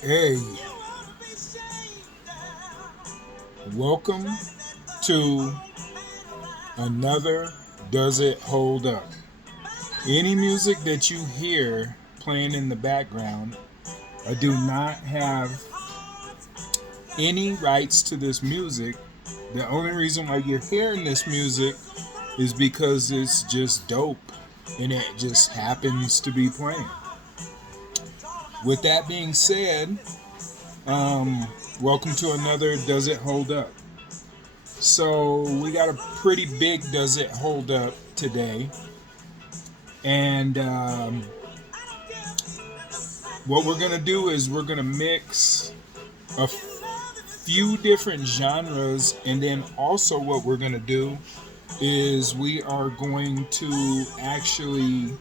Hey, welcome to another Does It Hold Up? Any music that you hear playing in the background, I do not have any rights to this music. The only reason why you're hearing this music is because it's just dope and it just happens to be playing. With that being said, um, welcome to another Does It Hold Up? So we got a pretty big Does It Hold Up today. And what we're going to do is we're going to mix a few different genres. And then also, what we're going to do is we are going to actually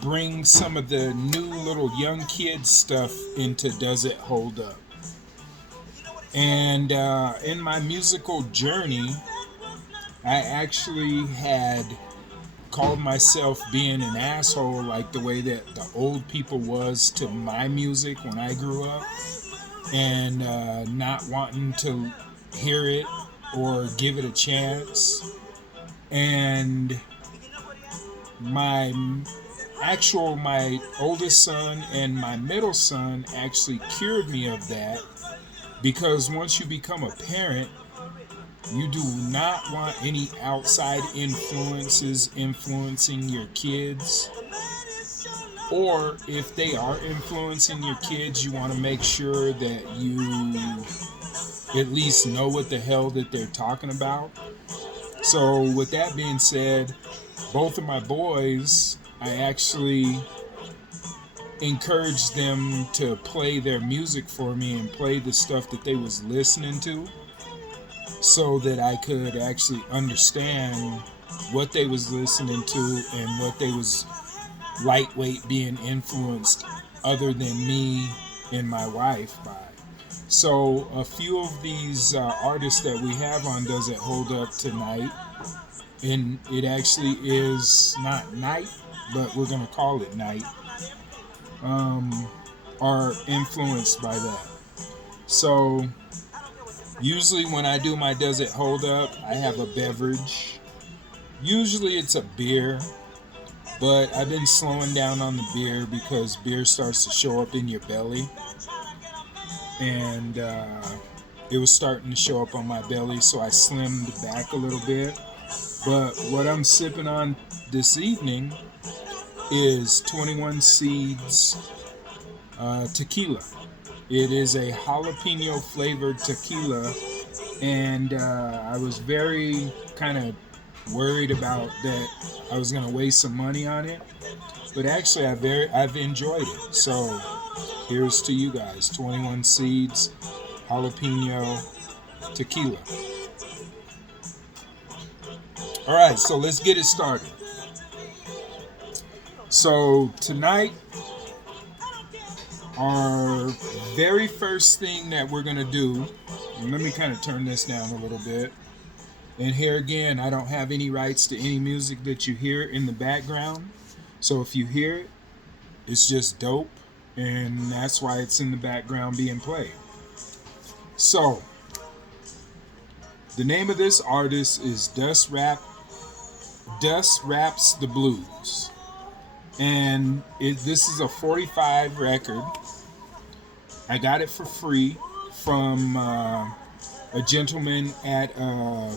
bring some of the new little young kids stuff into Does It Hold Up? And in my musical journey, I actually had called myself being an asshole like the way that the old people was to my music when I grew up, and not wanting to hear it or give it a chance. And my my oldest son and my middle son actually cured me of that, because once you become a parent, you do not want any outside influences influencing your kids. Or if they are influencing your kids, you want to make sure that you at least know what the hell that they're talking about. So, with that being said, both of my boys, I actually encouraged them to play their music for me and play the stuff that they was listening to, so that I could actually understand what they was listening to and what they was lightweight being influenced other than me and my wife by. So a few of these artists that we have on Does It Hold Up tonight, and it actually is not night, but we're going to call it night, um, are influenced by that. So usually when I do my Does It Hold Up, I have a beverage. Usually it's a beer, but I've been slowing down on the beer because beer starts to show up in your belly. And it was starting to show up on my belly, so I slimmed back a little bit. But what I'm sipping on this evening is 21 Seeds tequila. It is a jalapeno flavored tequila, and I was very kind of worried about that I was going to waste some money on it, but actually I've enjoyed it. So here's to you guys: 21 Seeds jalapeno tequila. All right, so let's get it started. So tonight, our very first thing that we're gonna do, and let me kind of turn this down a little bit. And here again, I don't have any rights to any music that you hear in the background. So if you hear it, it's just dope, and that's why it's in the background being played. So the name of this artist is Dust Raps the Blues, and this is a 45 record. I got it for free from a gentleman at a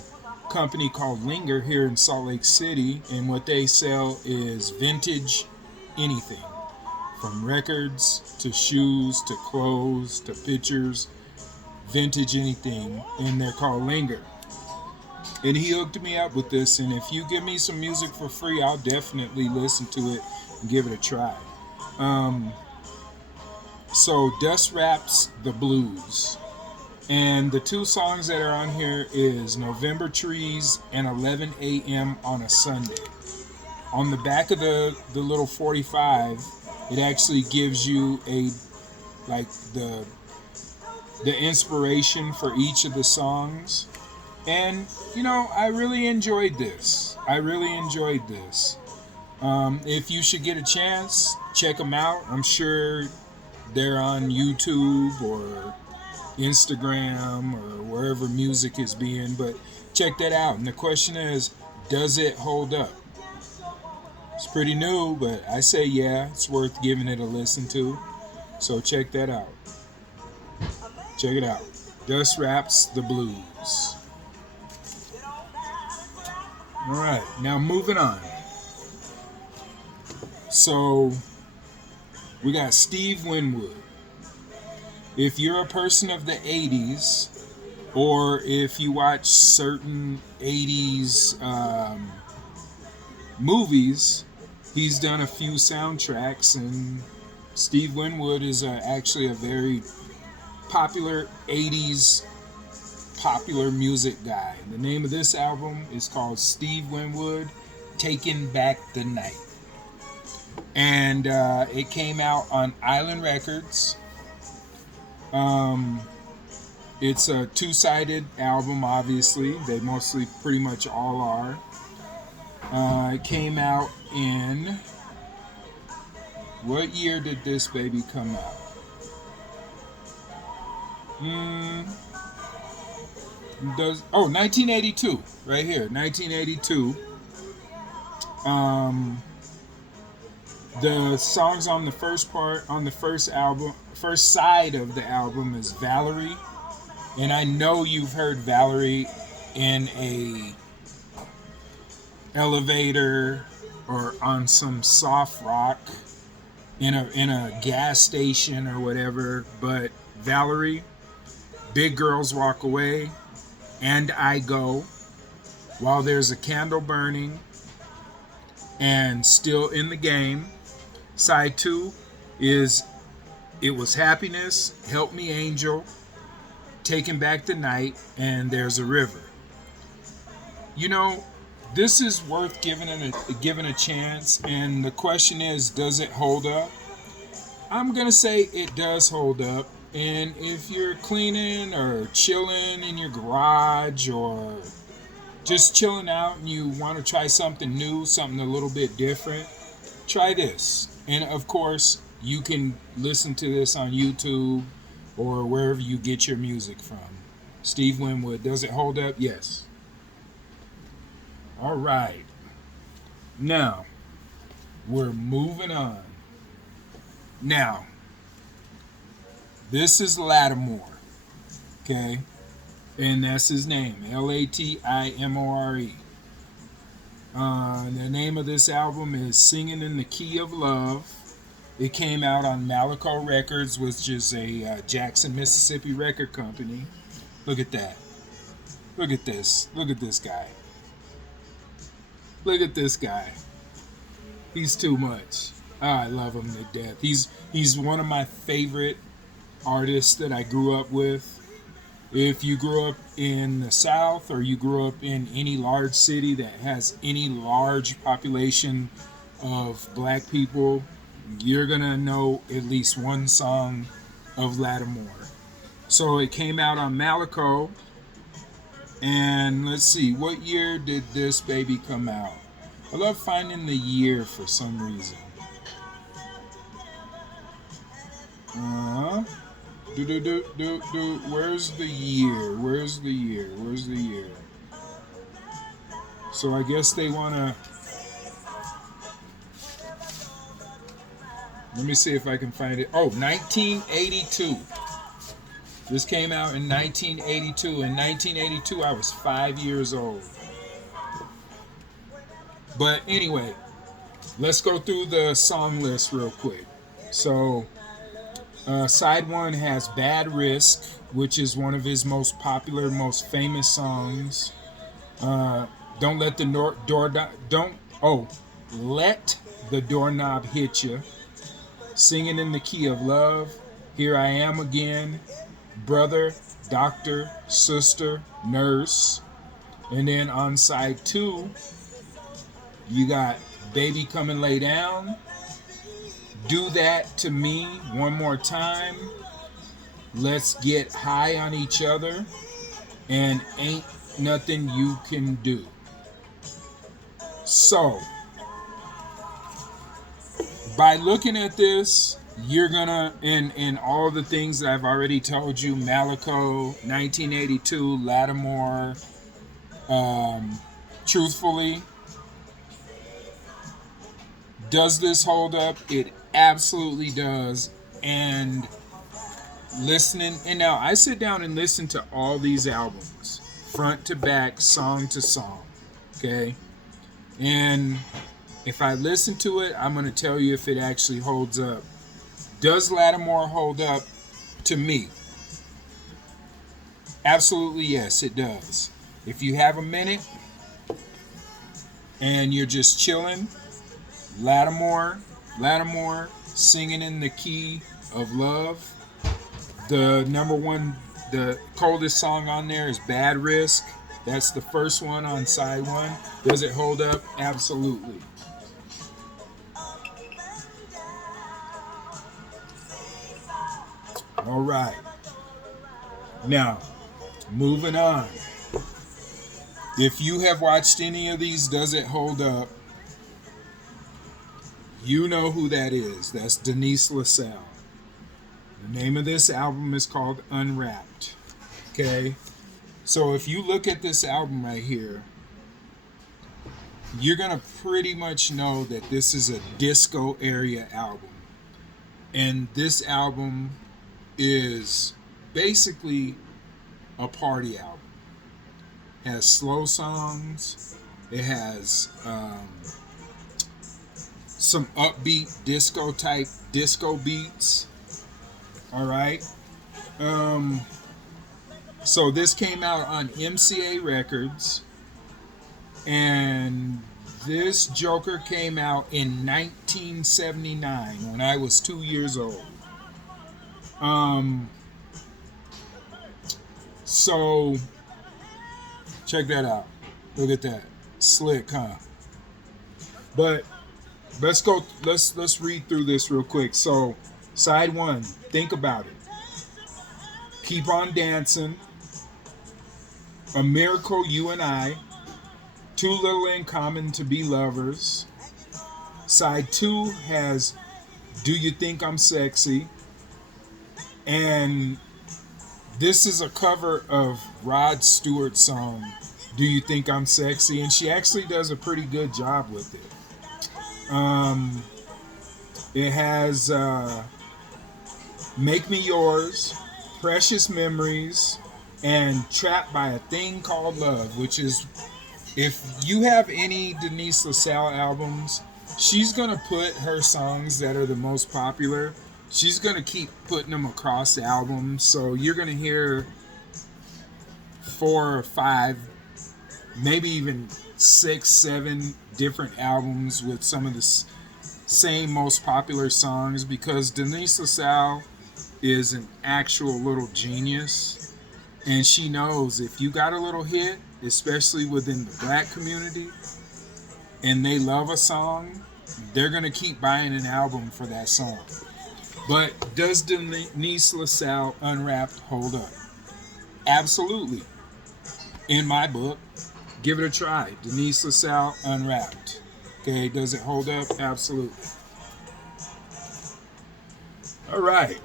company called Linger here in Salt Lake City, and what they sell is vintage anything, from records to shoes to clothes to pictures, vintage anything, and they're called Linger. And he hooked me up with this, and if you give me some music for free, I'll definitely listen to it and give it a try. Um, so Dust Raps the Blues, and the two songs that are on here is November Trees and 11 a.m. on a Sunday. On the back of the little 45, it actually gives you a like the inspiration for each of the songs. And I really enjoyed this. If you should get a chance, check them out. I'm sure they're on YouTube or Instagram or wherever music is being, but check that out. And the question is, does it hold up? It's pretty new, but I say yeah, it's worth giving it a listen to. So check that out. Check it out. Dust Raps the Blues. All right, now moving on. So we got Steve Winwood. If you're a person of the 80s, or if you watch certain 80s movies, he's done a few soundtracks, and Steve Winwood is actually a very popular 80s popular music guy. The name of this album is called Steve Winwood, Taking Back the Night. And it came out on Island Records. It's a two-sided album, obviously. They mostly pretty much all are. It came out in... What year did this baby come out? 1982. Right here, 1982. The songs on the first album, first side of the album is Valerie. And I know you've heard Valerie in a elevator or on some soft rock in a gas station or whatever. But Valerie, Big Girls Walk Away, and I Go, While There's a Candle Burning, and Still in the Game. Side 2 is It Was Happiness, Help Me Angel, Taking Back the Night, and There's a River. You know, this is worth giving a chance, and the question is, does it hold up? I'm going to say it does hold up, and if you're cleaning or chilling in your garage or just chilling out and you want to try something new, something a little bit different, try this. And of course, you can listen to this on YouTube or wherever you get your music from. Steve Winwood. Does it hold up? Yes. All right. Now, we're moving on. Now, this is Lattimore. Okay? And that's his name. Latimore. The name of this album is Singing in the Key of Love. It came out on Malaco Records, which is a Jackson, Mississippi record company. Look at that. Look at this. Look at this guy. Look at this guy. He's too much. Oh, I love him to death. He's one of my favorite artists that I grew up with. If you grew up in the South or you grew up in any large city that has any large population of black people, you're going to know at least one song of Lattimore. So it came out on Malaco. And let's see, what year did this baby come out? I love finding the year for some reason. Where's the year? Where's the year? Where's the year? So I guess they want to... Let me see if I can find it. Oh, 1982. This came out in 1982. In 1982, I was 5 years old. But anyway, let's go through the song list real quick. So, side 1 has Bad Risk, which is one of his most popular, most famous songs. Don't let the let the doorknob hit you. Singing in the Key of Love. Here I Am Again. Brother, Doctor, Sister, Nurse. And then on side 2, you got Baby Come and Lay Down. Do That to Me One More Time. Let's Get High on Each Other. And Ain't Nothing You Can Do. So, by looking at this, You're gonna, in all the things that I've already told you, Malico, 1982, Lattimore, truthfully, does this hold up? It absolutely does. And listening, and now I sit down and listen to all these albums, front to back, song to song, okay? And if I listen to it, I'm going to tell you if it actually holds up. Does Lattimore hold up to me? Absolutely, yes, it does. If you have a minute and you're just chilling, Lattimore, singing in the key of love. The number one, the coldest song on there is Bad Risk. That's the first one on side one. Does it hold up? Absolutely. All right. Now, moving on. If you have watched any of these, Does It Hold Up? You know who that is. That's Denise LaSalle. The name of this album is called Unwrapped. Okay? So if you look at this album right here, you're going to pretty much know that this is a disco area album. And this album is basically a party album. It has slow songs. It has some upbeat disco type disco beats. All right. So this came out on MCA Records, and this Joker came out in 1979 when I was 2 years old. So check that out. Look at that. Slick, huh? But let's read through this real quick. So side one, think about it. Keep on Dancing, A Miracle, You and I, Too Little in Common to Be Lovers. Side two has Do You Think I'm Sexy? And this is a cover of Rod Stewart's song, Do You Think I'm Sexy? And she actually does a pretty good job with it. It has Make Me Yours, Precious Memories, and Trapped by a Thing Called Love, which is, if you have any Denise LaSalle albums, she's going to put her songs that are the most popular, she's going to keep putting them across the album. So you're going to hear 4 or 5, maybe even 6, 7 different albums with some of the same most popular songs, because Denise LaSalle is an actual little genius, and she knows if you got a little hit, especially within the black community, and they love a song, they're going to keep buying an album for that song. But does Denise LaSalle Unwrapped hold up? Absolutely. In my book, give it a try. Denise LaSalle Unwrapped. Okay, does it hold up? Absolutely. All right.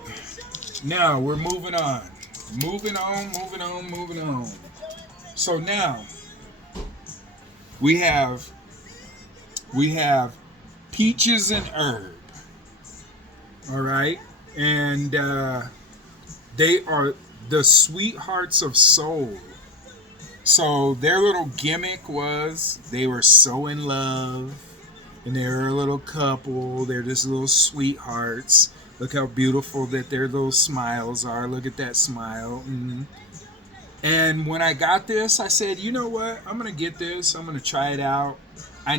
Now we're moving on. Moving on. So now we have Peaches and Herb. All right. And they are the Sweethearts of Soul. So their little gimmick was they were so in love, and they were a little couple. They're just little sweethearts. Look how beautiful that their little smiles are. Look at that smile. Mm-hmm. And when I got this, I said, you know what? I'm going to get this. I'm going to try it out. I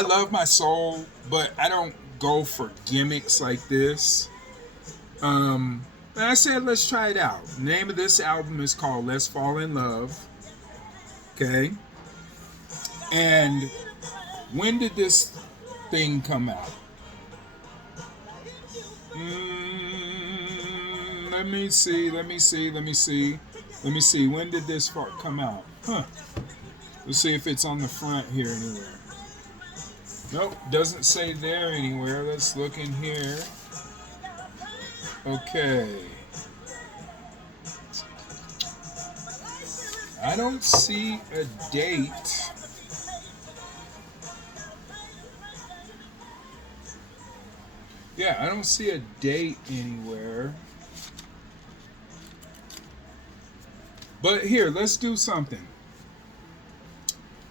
love my soul, but I don't go for gimmicks like this. And I said, let's try it out. The name of this album is called Let's Fall in Love. Okay. And when did this thing come out? Let me see. When did this come out? Let's see if it's on the front here anywhere. Nope, doesn't say there anywhere. Let's look in here. Okay. I don't see a date. Yeah, I don't see a date anywhere. But here, let's do something.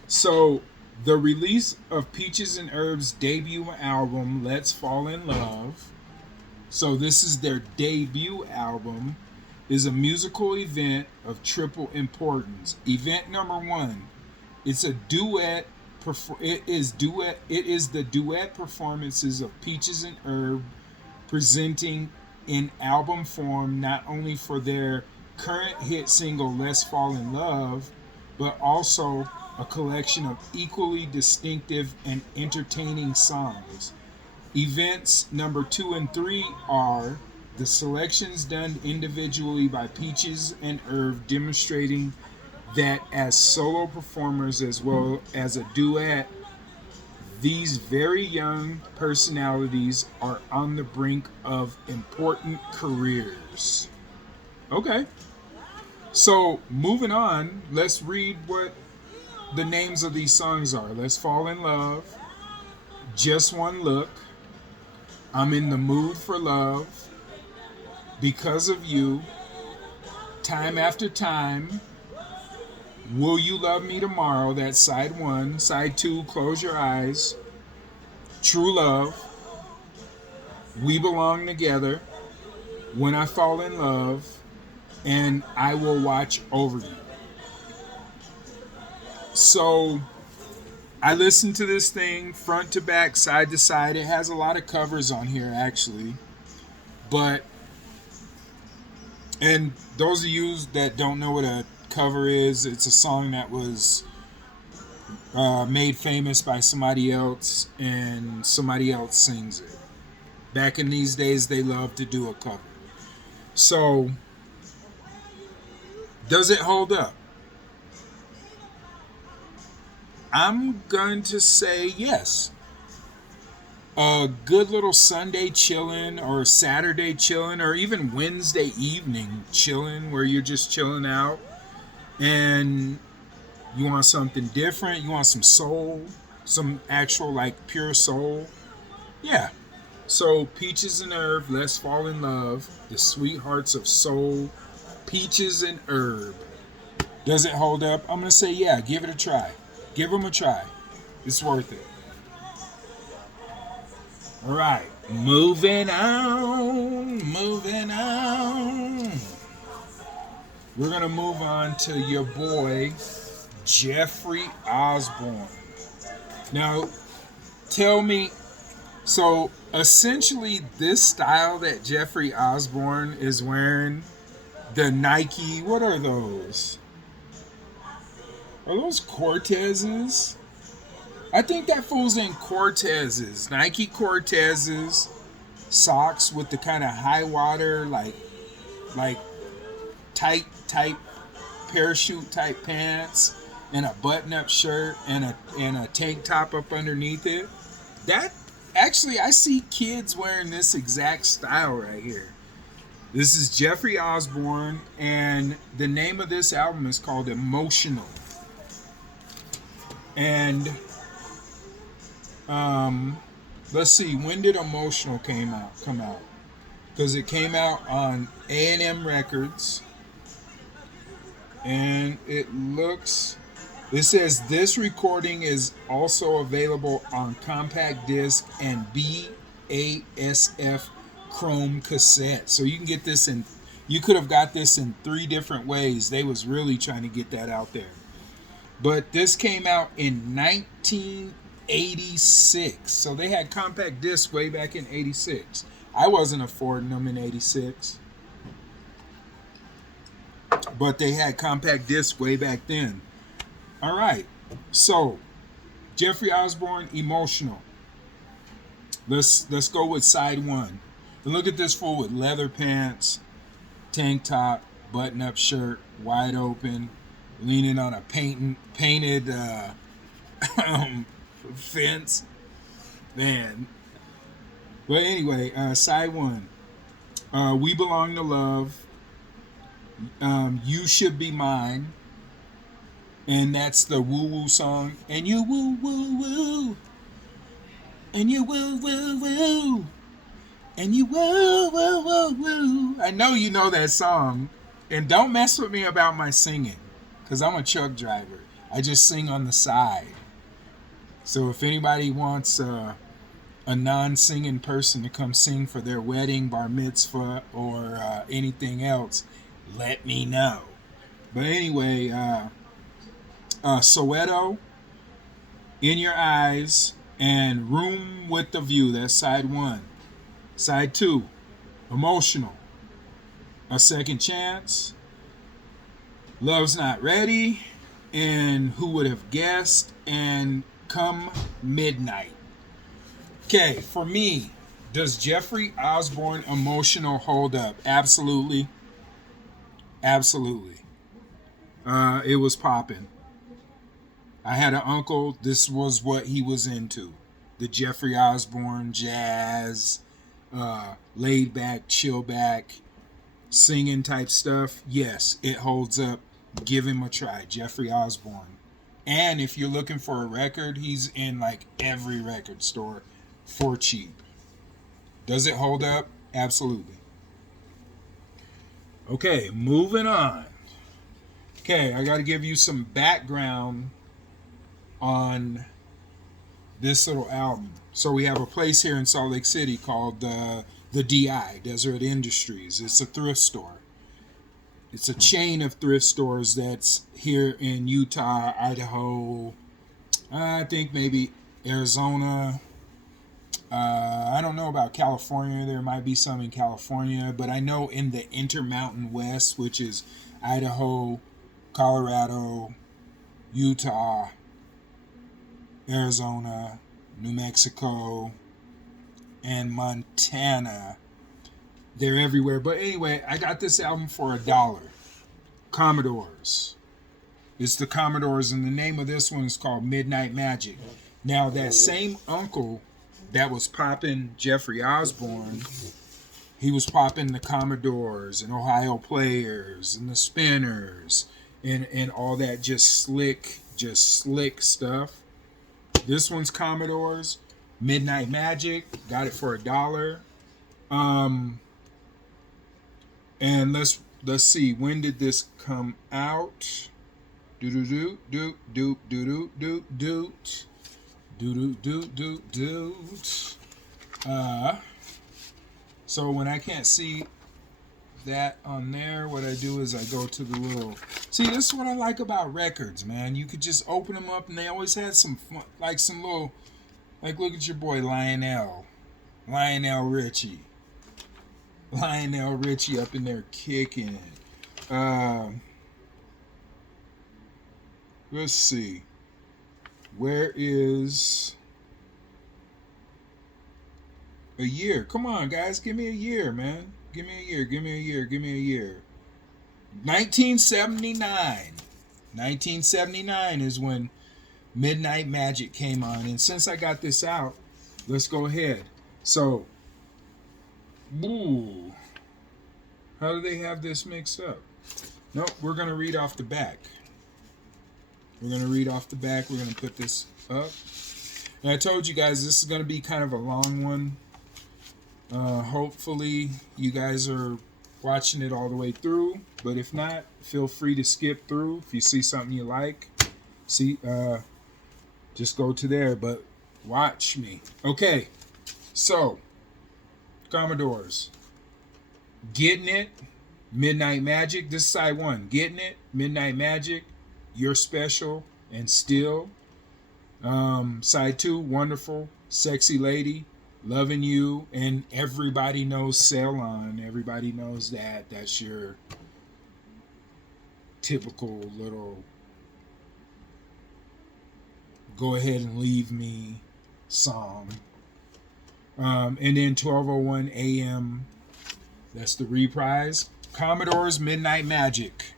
So, the release of Peaches and Herb's debut album, Let's Fall in Love. So, this is their debut album, is a musical event of triple importance. Event number one, it's a duet. It is the duet performances of Peaches and Herb presenting in album form not only for their current hit single Let's Fall in Love, but also a collection of equally distinctive and entertaining songs. Events number 2 and 3 are the selections done individually by Peaches and Herb, demonstrating that as solo performers as well as a duet, these very young personalities are on the brink of important careers. Okay. So, moving on, let's read what the names of these songs are. Let's Fall in Love, Just One Look, I'm in the Mood for Love, Because of You, Time After Time, Will You Love Me Tomorrow, that's side 1. Side 2, Close Your Eyes, True Love, We Belong Together, When I Fall in Love, and I Will Watch Over You. So, I listened to this thing front to back, side to side. It has a lot of covers on here, actually. But, and those of you that don't know what a cover is, it's a song that was made famous by somebody else, and somebody else sings it. Back in these days, they loved to do a cover. So, does it hold up? I'm going to say yes. A good little Sunday chillin' or Saturday chillin' or even Wednesday evening chillin' where you're just chilling out and you want something different, you want some soul, some actual like pure soul. Yeah. So Peaches and Herb, Let's Fall in Love, the sweethearts of soul, Peaches and Herb. Does it hold up? I'm going to say yeah, give it a try. Give them a try. It's worth it. All right. Moving on. We're going to move on to your boy, Jeffrey Osborne. Now, tell me, so essentially this style that Jeffrey Osborne is wearing, the Nike, what are those? Are those Cortezes? I think that fool's in Cortezes. Nike Cortezes. Socks with the kind of high water, like tight type parachute type pants, and a button-up shirt and a tank top up underneath it. That actually, I see kids wearing this exact style right here. This is Jeffrey Osborne, and the name of this album is called Emotional. And let's see, when did Emotional come out? Because it came out on A&M Records, and it says this recording is also available on compact disc and BASF Chrome cassette. So you can get this you could have got this in 3 different ways. They was really trying to get that out there. But this came out in 1986. So they had compact discs way back in 86. I wasn't affording them in 86. But they had compact discs way back then. All right. So, Jeffrey Osborne, Emotional. Let's go with side 1. And look at this fool with leather pants, tank top, button-up shirt, wide open, leaning on a painted fence. Man. But anyway, side one. We Belong to Love. You Should Be Mine. And that's the woo woo song. And you woo woo woo. And you woo woo woo. And you woo woo woo woo. I know you know that song. And don't mess with me about my singing. Because I'm a truck driver. I just sing on the side. So if anybody wants a non-singing person to come sing for their wedding, bar mitzvah, or anything else, let me know. But anyway, Soweto, In Your Eyes, and Room with the View. That's side one. Side two, Emotional, A Second Chance, Love's Not Ready, and Who Would Have Guessed, and Come Midnight. Okay, for me, does Jeffrey Osborne Emotional hold up? Absolutely. Absolutely. It was popping. I had an uncle, this was what he was into. The Jeffrey Osborne jazz, laid back, chill back, singing type stuff. Yes, it holds up. Give him a try. Jeffrey Osborne. And if you're looking for a record, he's in like every record store for cheap. Does it hold up? Absolutely. Okay, moving on. Okay, I got to give you some background on this little album. So we have a place here in Salt Lake City called the DI, Desert Industries. It's a thrift store. It's a chain of thrift stores that's here in Utah, Idaho, I think maybe Arizona. I don't know about California. There might be some in California, but I know in the Intermountain West, which is Idaho, Colorado, Utah, Arizona, New Mexico, and Montana. They're everywhere. But anyway, I got this album for $1. Commodores. It's the Commodores, and the name of this one is called Midnight Magic. Now, that same uncle that was popping Jeffrey Osborne, he was popping the Commodores and Ohio Players and the Spinners and all that just slick stuff. This one's Commodores, Midnight Magic, got it for $1. And let's see, when did this come out? So when I can't see that on there, what I do is I go to the little. See, this is what I like about records, man. You could just open them up, and they always had some fun, like some little, like look at your boy Lionel Richie up in there kicking. Let's see. Where is a year? Come on, guys. Give me a year, man. Give me a year. 1979. 1979 is when Midnight Magic came on. And since I got this out, let's go ahead. So, ooh. How do they have this mixed up? Nope, we're going to read off the back. We're going to put this up. And I told you guys this is going to be kind of a long one. Hopefully you guys are watching it all the way through. But if not, feel free to skip through. If you see something you like, just go to there. But watch me. Okay, so Commodores. Getting It, Midnight Magic. This is side one. Getting It, Midnight Magic, You're Special, and Still. Side two, Wonderful, Sexy Lady, Loving You, and everybody knows Sail On. Everybody knows that. That's your typical little go ahead and leave me song. And then 12:01 a.m. That's the reprise. Commodore's Midnight Magic.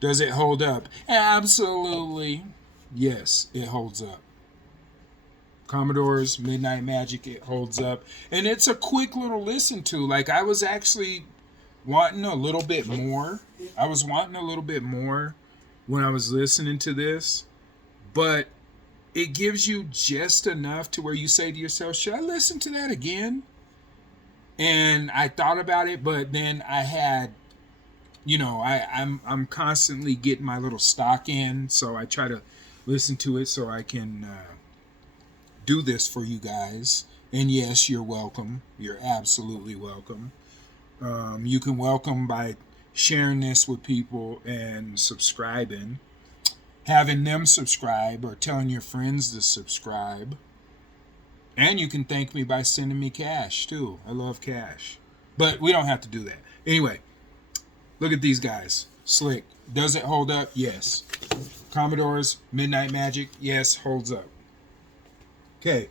Does it hold up? Absolutely. Yes, it holds up. Commodore's Midnight Magic, it holds up. And it's a quick little listen to. Like, I was actually wanting a little bit more. I was wanting a little bit more when I was listening to this. But it gives you just enough to where you say to yourself, should I listen to that again? And I thought about it, but then I had, I'm constantly getting my little stock in, so I try to listen to it so I can do this for you guys. And yes, you're welcome. You're absolutely welcome. You can welcome by sharing this with people and subscribing, having them subscribe, or telling your friends to subscribe. And you can thank me by sending me cash too. I love cash. But we don't have to do that. Anyway, look at these guys. Slick. Does it hold up? Yes. Commodore's Midnight Magic? Yes, holds up. Okay.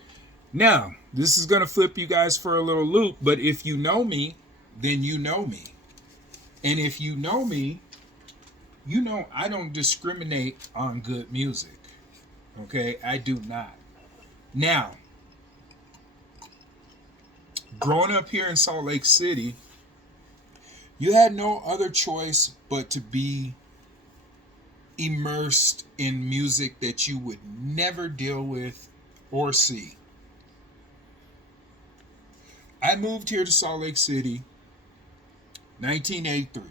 Now, this is going to flip you guys for a little loop, but if you know me, then you know me. And if you know me, you know I don't discriminate on good music. Okay? I do not. Now, growing up here in Salt Lake City, you had no other choice but to be immersed in music that you would never deal with or see. I moved here to Salt Lake City 1983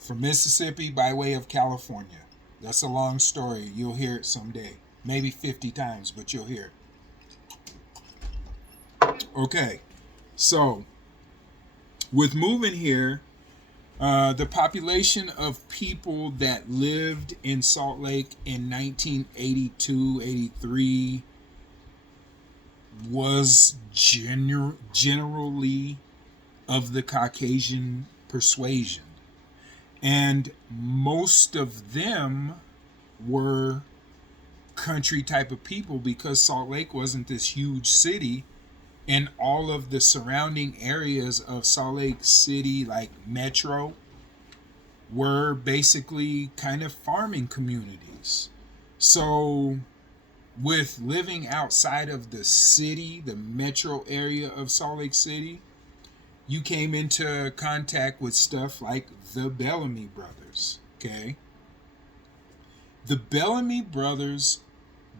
from Mississippi by way of California. That's a long story. You'll hear it someday. Maybe 50 times, but you'll hear it. Okay, so with moving here, the population of people that lived in Salt Lake in 1982, 83 was generally of the Caucasian persuasion. And most of them were country type of people because Salt Lake wasn't this huge city. And all of the surrounding areas of Salt Lake City, like Metro, were basically kind of farming communities. So with living outside of the city, the metro area of Salt Lake City, you came into contact with stuff like the Bellamy Brothers, okay? The Bellamy Brothers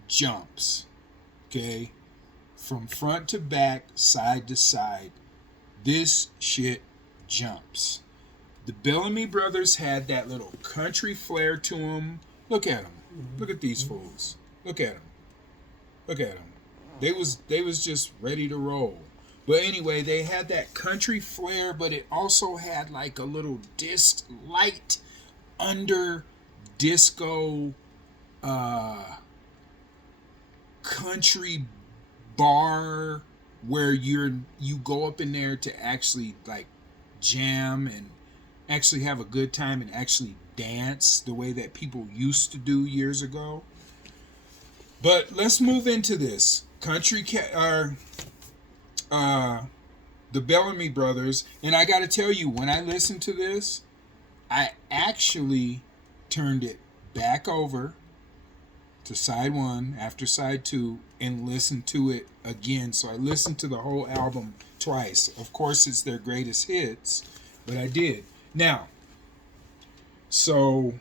jumps, okay? From front to back, side to side, this shit jumps. The Bellamy Brothers had that little country flair to them. Look at them. Look at these fools. Look at them. Look at them. They was just ready to roll. But anyway, they had that country flair, but it also had like a little light under disco country bar where you go up in there to actually like jam and actually have a good time and actually dance the way that people used to do years ago. But let's move into this the Bellamy Brothers. And I got to tell you, when I listened to this, I actually turned it back over to side one after side two and listened to it again. So I listened to the whole album twice. Of course, it's their greatest hits, but I did. Now, so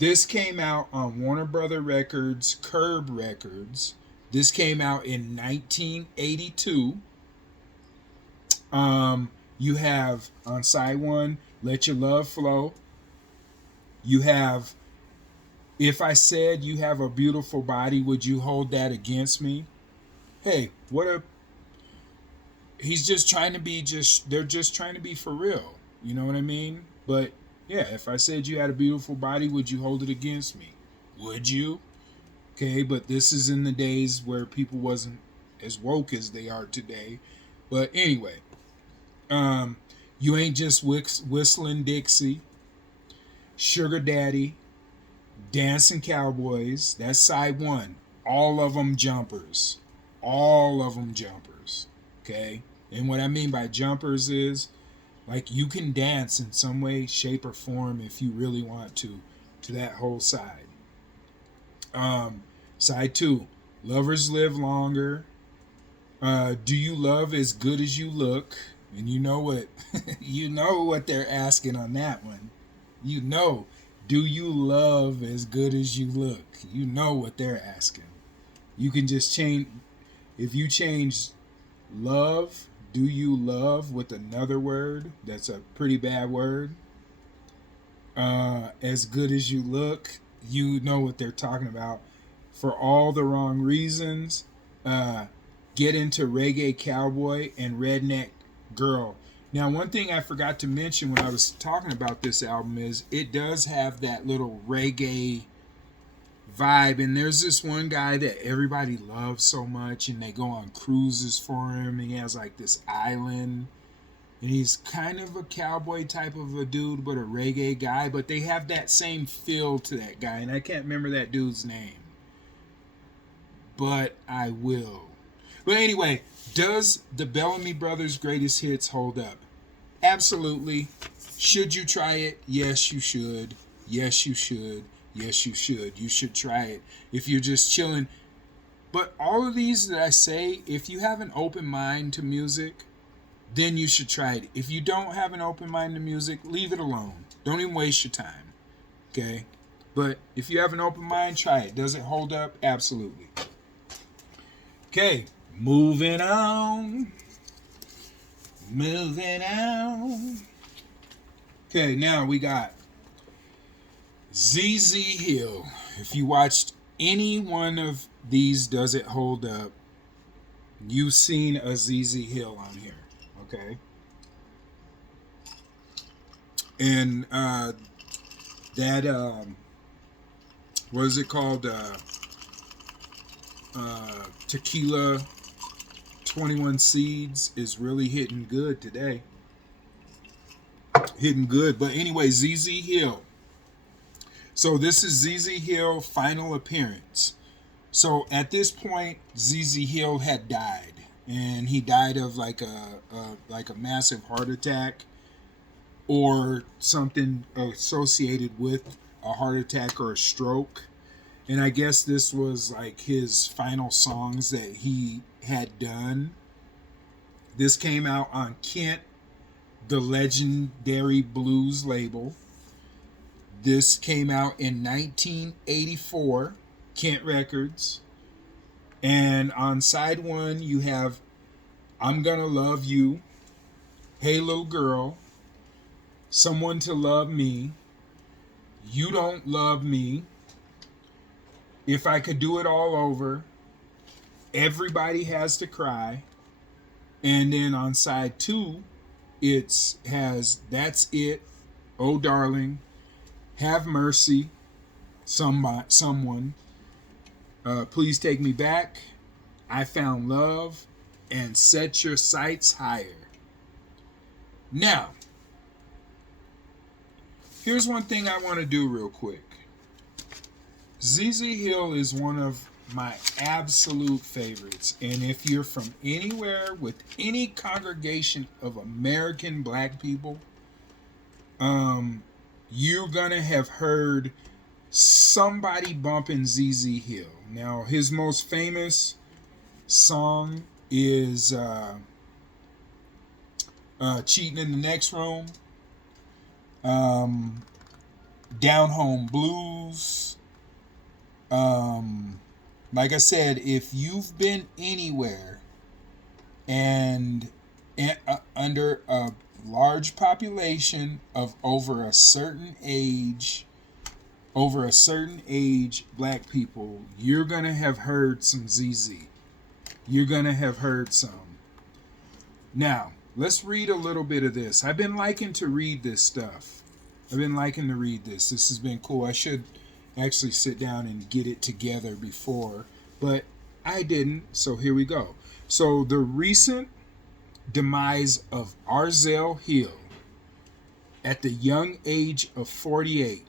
this came out on Warner Brother Records, Curb Records. This came out in 1982. You have on side one, Let Your Love Flow. You have If I Said You Have a Beautiful Body, Would You Hold That Against Me? Hey, he's just trying to be they're just trying to be for real. You know what I mean? But yeah, if I said you had a beautiful body, would you hold it against me? Would you? Okay, but this is in the days where people wasn't as woke as they are today. But anyway, You Ain't Just Whistling Dixie, Sugar Daddy, Dancing Cowboys. That's side one. All of them jumpers. All of them jumpers. Okay? And what I mean by jumpers is, like, you can dance in some way, shape, or form if you really want to that whole side. Side two, Lovers live longer. Do you love as good as you look? And you know what you know what they're asking on that one. You know, do you love as good as you look? You know what they're asking. You can just change if you change love, do you love with another word that's a pretty bad word. As good as you look, you know what they're talking about. For all the wrong reasons, uh, get into reggae cowboy and redneck girl. Now, one thing I forgot to mention when I was talking about this album is it does have that little reggae vibe. And there's this one guy that everybody loves so much, and they go on cruises for him. And he has like this island, and he's kind of a cowboy type of a dude, but a reggae guy. But they have that same feel to that guy, and I can't remember that dude's name, but I will. But anyway, does the Bellamy Brothers' greatest hits hold up? Absolutely. Should you try it? Yes, you should. Yes, you should. Yes, you should. You should try it if you're just chilling. But all of these that I say, if you have an open mind to music, then you should try it. If you don't have an open mind to music, leave it alone. Don't even waste your time. Okay? But if you have an open mind, try it. Does it hold up? Absolutely. Okay, moving on. Moving on. Okay, now we got ZZ Hill. If you watched any one of these, Does It Hold Up, you've seen a ZZ Hill on here. Okay. And that what is it called? Tequila 21 Seeds is really hitting good today. Hitting good. But anyway, ZZ Hill. So this is ZZ Hill final appearance. So at this point, ZZ Hill had died, and he died of like a massive heart attack or something associated with a heart attack or a stroke. And I guess this was like his final songs that he had done. This came out on Kent, the legendary blues label. This came out in 1984, Kent Records. And on side one, you have I'm Gonna Love You, Hey Little Girl, Someone to Love Me, You Don't Love Me, If I Could Do It All Over, Everybody Has to Cry. And then on side two, it has That's It, Oh Darling, Have Mercy, Someone, Please Take Me Back, I Found Love, and Set Your Sights Higher. Now, here's one thing I want to do real quick. ZZ Hill is one of my absolute favorites. And if you're from anywhere with any congregation of American black people, you're going to have heard somebody bumping ZZ Hill. Now, his most famous song is Cheating in the Next Room, Down Home Blues. Like I said, if you've been anywhere and under a large population of over a certain age, black people, you're going to have heard some ZZ. You're going to have heard some. Now, let's read a little bit of this. I've been liking to read this stuff. This has been cool. I should actually sit down and get it together before, but I didn't, so here we go. So the recent demise of Arzell Hill at the young age of 48,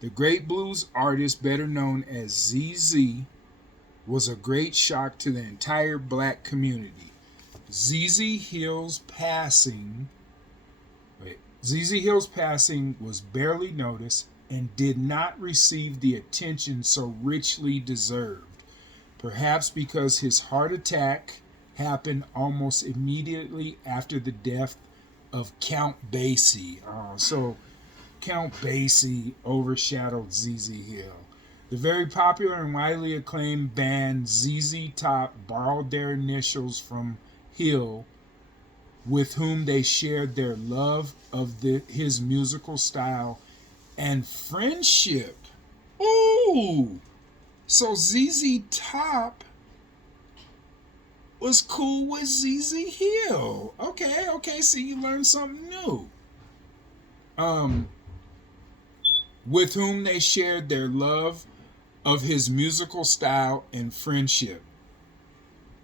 the great blues artist better known as ZZ, was a great shock to the entire black community. ZZ Hill's passing was barely noticed and did not receive the attention so richly deserved. perhaps because his heart attack happened almost immediately after the death of Count Basie. So Count Basie overshadowed ZZ Hill. The very popular and widely acclaimed band ZZ Top borrowed their initials from Hill, with whom they shared their love of his musical style and friendship. Ooh! So ZZ Top was cool with ZZ Hill. Okay, so you learned something new. With whom they shared their love of his musical style and friendship.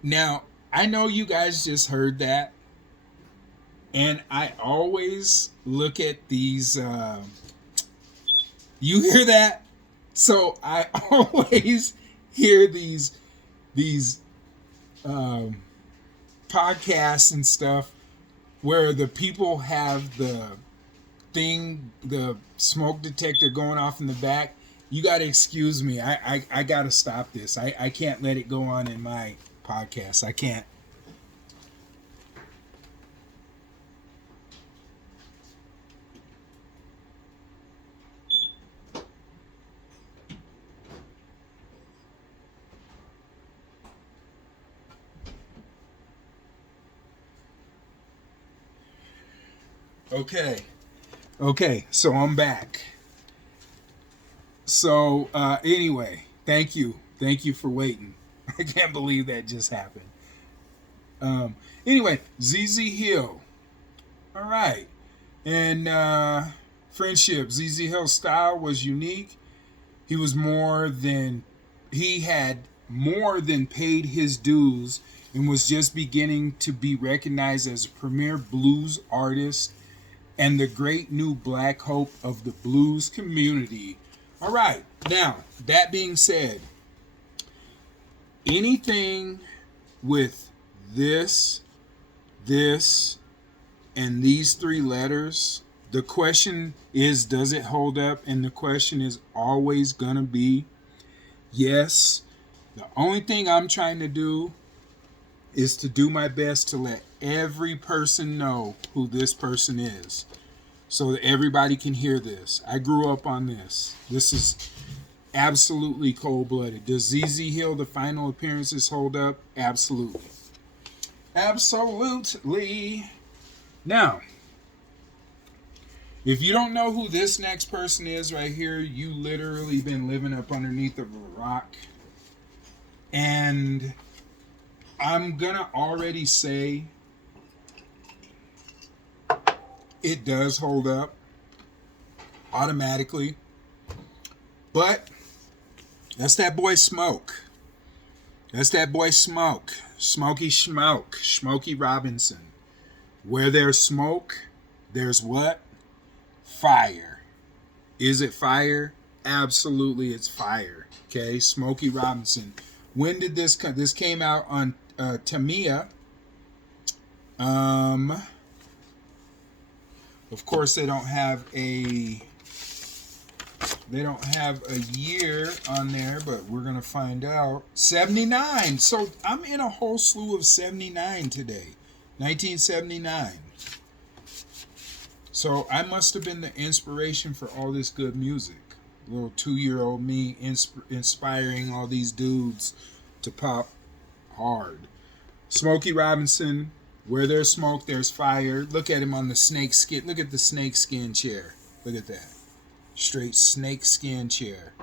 Now, I know you guys just heard that, and I always look at these. You hear that? So I always hear these podcasts and stuff where the people have the smoke detector going off in the back. You got to excuse me. I got to stop this. I can't let it go on in my podcast. I can't. Okay, so I'm back. So anyway, thank you for waiting. I can't believe that just happened. Anyway, ZZ Hill. All right, and friendship. ZZ Hill's style was unique. He had more than paid his dues and was just beginning to be recognized as a premier blues artist and the great new black hope of the blues community. All right, now, that being said, anything with this, and these three letters, the question is, does it hold up? And the question is always going to be yes. The only thing I'm trying to do is to do my best to let every person know who this person is, so that everybody can hear this. I grew up on this. This is absolutely cold-blooded. Does ZZ Hill, the final appearances, hold up? Absolutely. Absolutely. Now, if you don't know who this next person is right here, you literally been living up underneath of a rock. And I'm gonna already say it does hold up automatically. But that's that boy Smoke. That's that boy Smoke. Smokey Robinson. Where there's smoke, there's what? Fire. Is it fire? Absolutely, it's fire. Okay, Smokey Robinson. When did this come? This came out on Tamiya. Of course, they don't have a year on there, but we're gonna find out. 79. So I'm in a whole slew of 79 today. 1979. So I must have been the inspiration for all this good music. Little 2-year-old me inspiring all these dudes to pop hard. Smokey Robinson, where there's smoke, there's fire. Look at him on the snake skin. Look at the snake skin chair. Look at that. Straight snake skin chair.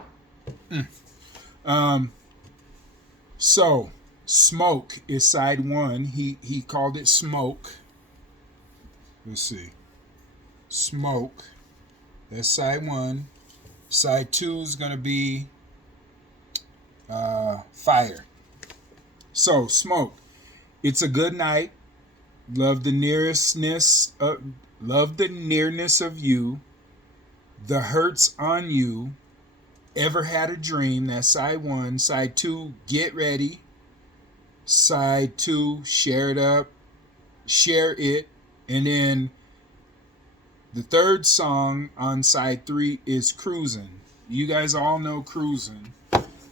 So, Smoke is side one. He called it Smoke. Let's see. Smoke. That's side one. Side two is going to be Fire. So, Smoke. It's a good night. Love the nearness of you. The hurts on you. Ever had a dream? That's side one. Side two, get ready. Side two, share it up. Share it. And then the third song on side three is Cruising. You guys all know Cruising.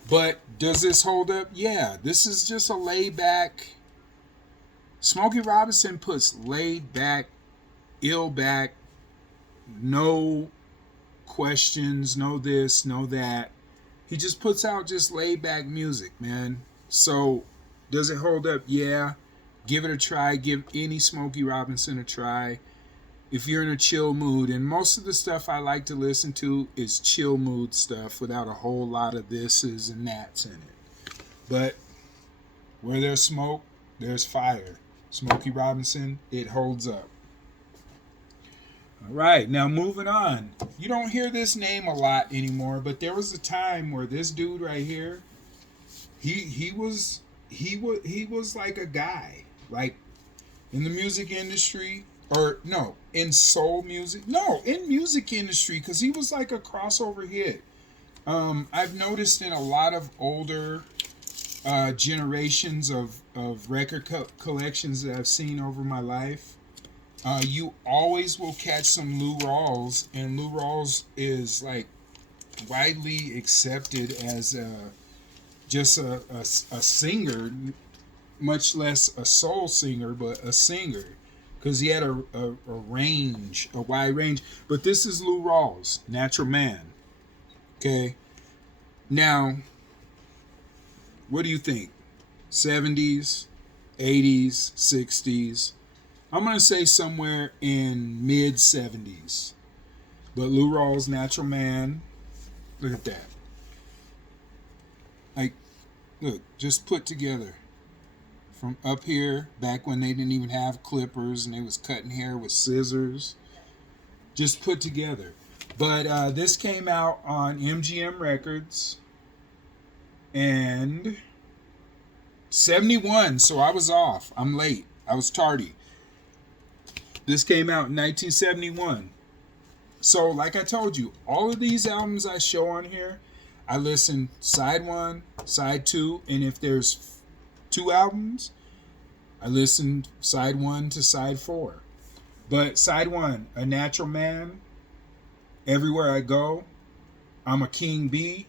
But does this hold up? Yeah, this is just a laid back. Smokey Robinson puts laid back, ill back, no questions, no this, no that. He just puts out just laid back music, man. So does it hold up? Yeah. Give it a try. Give any Smokey Robinson a try. If you're in a chill mood, and most of the stuff I like to listen to is chill mood stuff without a whole lot of thises and that's in it. But where there's smoke, there's fire. Smokey Robinson, it holds up. All right, now moving on. You don't hear this name a lot anymore, but there was a time where this dude right here, he was like a guy, like in the music industry, or no, in soul music, no, in music industry, because he was like a crossover hit. I've noticed in a lot of older generations of record collections that I've seen over my life, you always will catch some Lou Rawls, and Lou Rawls is like widely accepted as just a singer, much less a soul singer, but a singer, because he had a range, a wide range. But this is Lou Rawls, Natural Man. Okay, now what do you think? 70s, 80s, 60s? I'm going to say somewhere in mid 70s. But Lou Rawls, Natural Man, look at that. Like, look, just put together. From up here, back when they didn't even have clippers and they was cutting hair with scissors. Just put together. But this came out on MGM Records. And 71, so I was off. I'm late. I was tardy. This came out in 1971. So, like I told you, all of these albums I show on here, I listen side 1, side 2, and if there's 2 albums, I listen side 1 to side 4. But side 1, A Natural Man, Everywhere I Go, I'm a King Bee,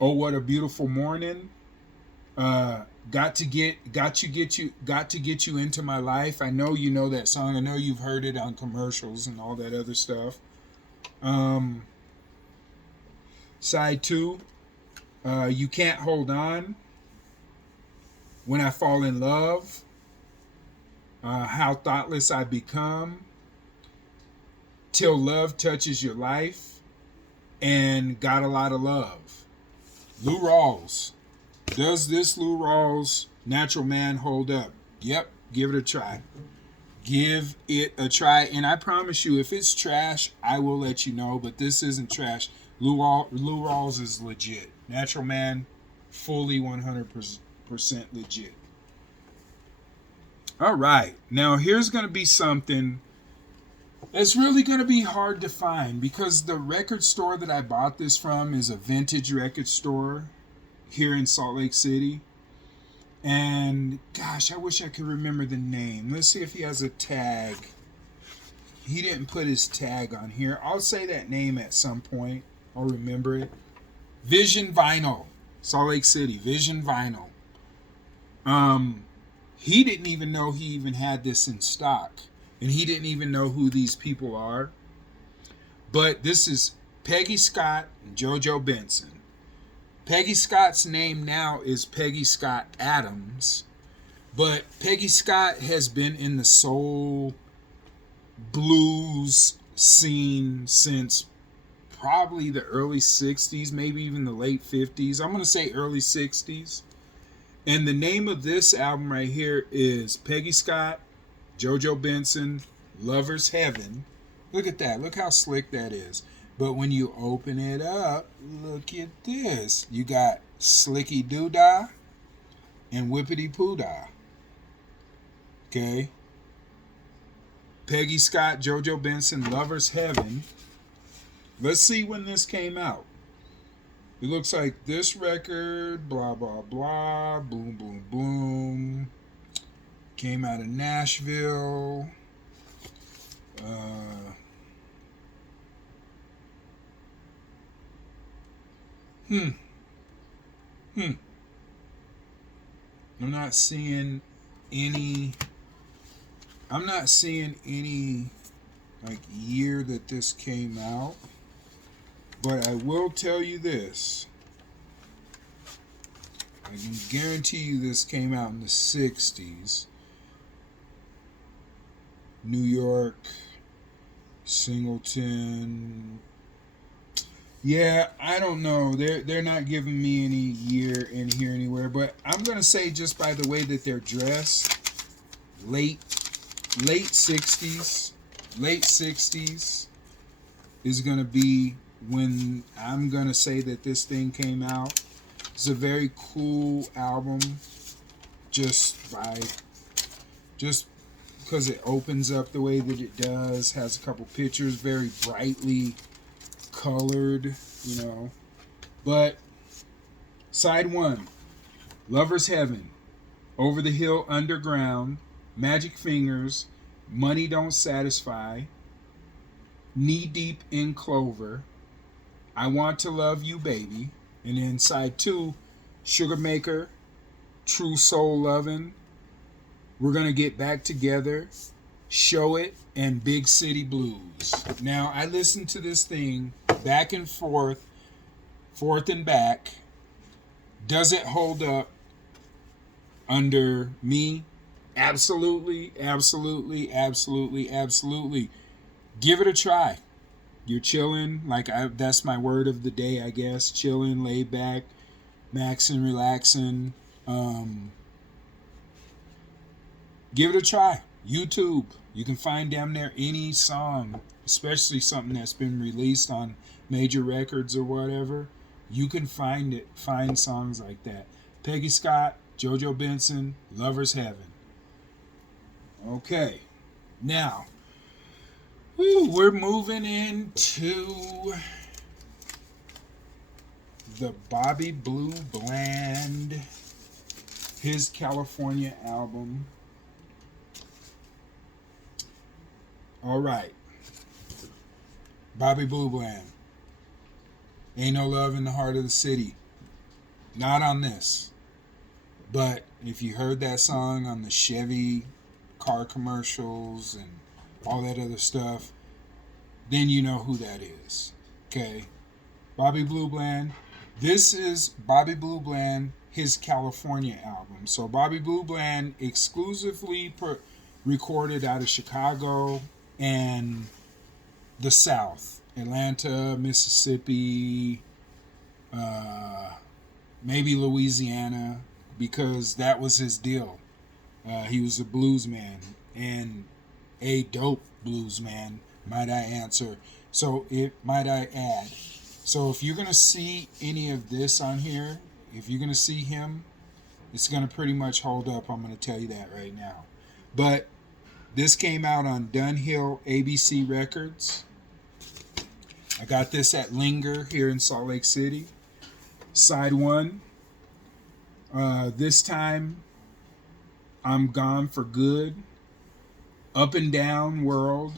Oh What a Beautiful Morning, got to get you into my life. I know you know that song. I know you've heard it on commercials and all that other stuff. Side 2, You Can't Hold On, When I Fall in Love, How Thoughtless I Become, Till Love Touches Your Life, and Got a Lot of Love. Lou Rawls. Does this Lou Rawls Natural Man hold up? Yep, give it a try. Give it a try. And I promise you, if it's trash, I will let you know. But this isn't trash. Lou Rawls is legit. Natural Man, fully 100% legit. All right. Now, here's going to be something that's really going to be hard to find, because the record store that I bought this from is a vintage record store here in Salt Lake City. And gosh, I wish I could remember the name. Let's see if he has a tag. He didn't put his tag on here. I'll say that name at some point. I'll remember it. Vision Vinyl, Salt Lake City. Vision Vinyl. He didn't even know he even had this in stock, and he didn't even know who these people are. But this is Peggy Scott and JoJo Benson. Peggy Scott's name now is Peggy Scott Adams, but Peggy Scott has been in the soul blues scene since probably the early 60s, maybe even the late 50s. I'm going to say early 60s. And the name of this album right here is Peggy Scott, JoJo Benson, Lover's Heaven. Look at that. Look how slick that is. But when you open it up, look at this. You got Slicky Doodah and Whippity Poodah. Okay. Peggy Scott, JoJo Benson, Lover's Heaven. Let's see when this came out. It looks like this record, blah, blah, blah, boom, boom, boom. Came out of Nashville. I'm not seeing any. I'm not seeing any like year that this came out. But I will tell you this. I can guarantee you this came out in the 60s. New York, Singleton. Yeah, I don't know. They're not giving me any year in here anywhere, but I'm gonna say just by the way that they're dressed, late 60s, late 60s is gonna be when I'm gonna say that this thing came out. It's a very cool album, just because it opens up the way that it does, has a couple pictures, very brightly colored, you know. But side one, Lover's Heaven, Over the Hill Underground, Magic Fingers, Money Don't Satisfy, Knee Deep in Clover, I Want to Love You Baby, and then side two, Sugar Maker, True Soul Lovin', We're Gonna Get Back Together, Show It, and Big City Blues. Now, I listened to this thing back and forth and back. Does it hold up under me? Absolutely, absolutely, absolutely, absolutely. Give it a try. You're chilling, that's my word of the day, I guess. Chilling, laid back, maxing, relaxing. Give it a try. YouTube. You can find damn near any song, especially something that's been released on major records or whatever. You can find songs like that. Peggy Scott, JoJo Benson, Lover's Heaven. Okay. Now, we're moving into the Bobby Blue Bland, his California album. All right. Bobby Blue Bland. Ain't No Love in the Heart of the City. Not on this. But if you heard that song on the Chevy car commercials and all that other stuff, then you know who that is. Okay? Bobby Blue Bland. This is Bobby Blue Bland, his California album. So Bobby Blue Bland exclusively recorded out of Chicago and the South. Atlanta, Mississippi, maybe Louisiana, because that was his deal. He was a blues man, and a dope blues man, might I answer. Might I add. So if you're going to see any of this on here, if you're going to see him, it's going to pretty much hold up. I'm going to tell you that right now. But this came out on Dunhill ABC Records. I got this at Linger here in Salt Lake City. Side one. This time, I'm Gone for Good. Up and Down World.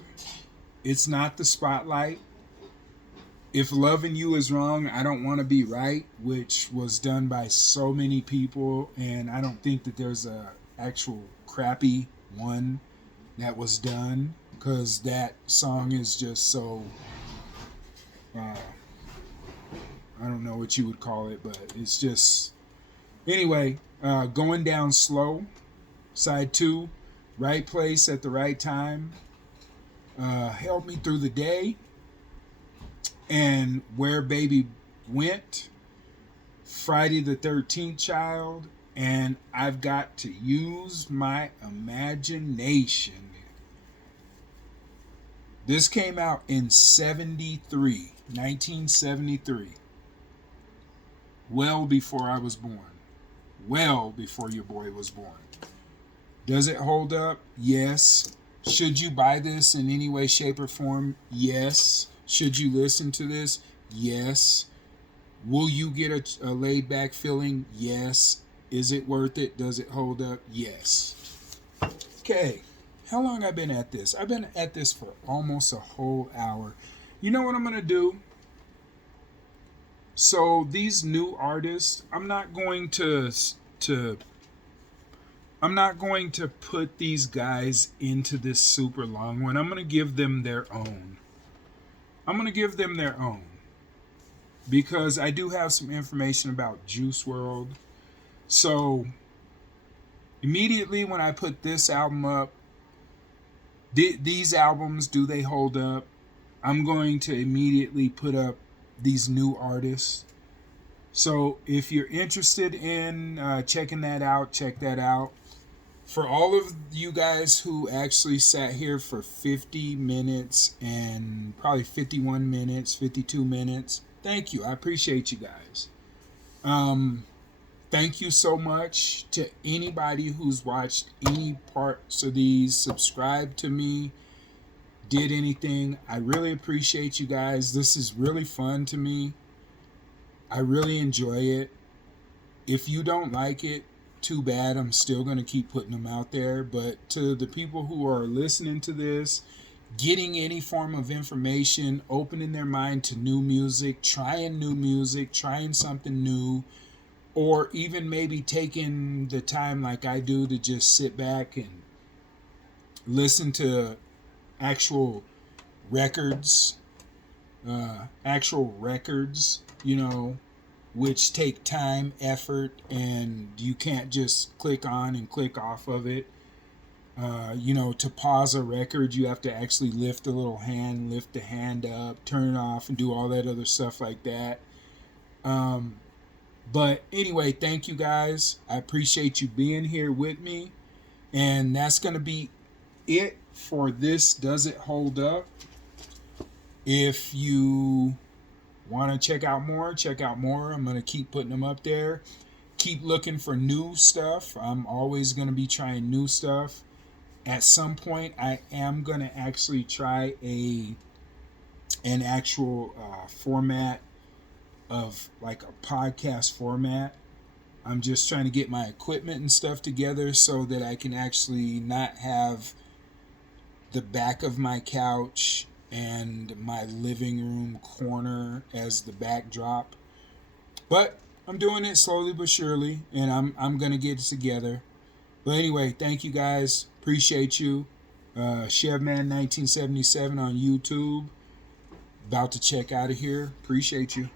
It's Not the Spotlight. If Loving You Is Wrong, I Don't Want to Be Right, which was done by so many people, and I don't think that there's a actual crappy one that was done, because that song is just so, I don't know what you would call it, but it's just, anyway, Going Down Slow, side two, Right Place at the Right Time, Help Me Through the Day, and Where Baby Went, Friday the 13th Child, and I've Got to Use My Imagination. This came out in 1973. Well before I was born. Well before your boy was born. Does it hold up? Yes. Should you buy this in any way, shape, or form? Yes. Should you listen to this? Yes. Will you get a laid back feeling? Yes. Is it worth it? Does it hold up? Yes. Okay. How long have I been at this? I've been at this for almost a whole hour. You know what I'm going to do? So these new artists, to I'm not going to put these guys into this super long one. I'm going to give them their own. I'm going to give them their own because I do have some information about Juice World. So immediately when I put this album up, these albums, do they hold up? I'm going to immediately put up these new artists. So if you're interested in checking that out, check that out. For all of you guys who actually sat here for 50 minutes and probably 51 minutes, 52 minutes, thank you. I appreciate you guys. Thank you so much to anybody who's watched any parts of these, subscribed to me, did anything. I really appreciate you guys. This is really fun to me. I really enjoy it. If you don't like it, too bad. I'm still going to keep putting them out there. But to the people who are listening to this, getting any form of information, opening their mind to new music, trying something new, or even maybe taking the time like I do to just sit back and listen to actual records, which take time, effort, and you can't just click on and click off of it. To pause a record, you have to actually lift the hand up, turn it off, and do all that other stuff like that. But anyway, thank you guys. I appreciate you being here with me. And that's going to be it for this Does It Hold Up? If you want to check out more, I'm going to keep putting them up there. Keep looking for new stuff. I'm always going to be trying new stuff. At some point, I am going to actually try an actual format of like a podcast format. I'm just trying to get my equipment and stuff together so that I can actually not have the back of my couch and my living room corner as the backdrop. But I'm doing it slowly but surely, and I'm gonna get it together. But anyway, thank you guys. Appreciate you. Chevman 1977 on YouTube. About to check out of here. Appreciate you.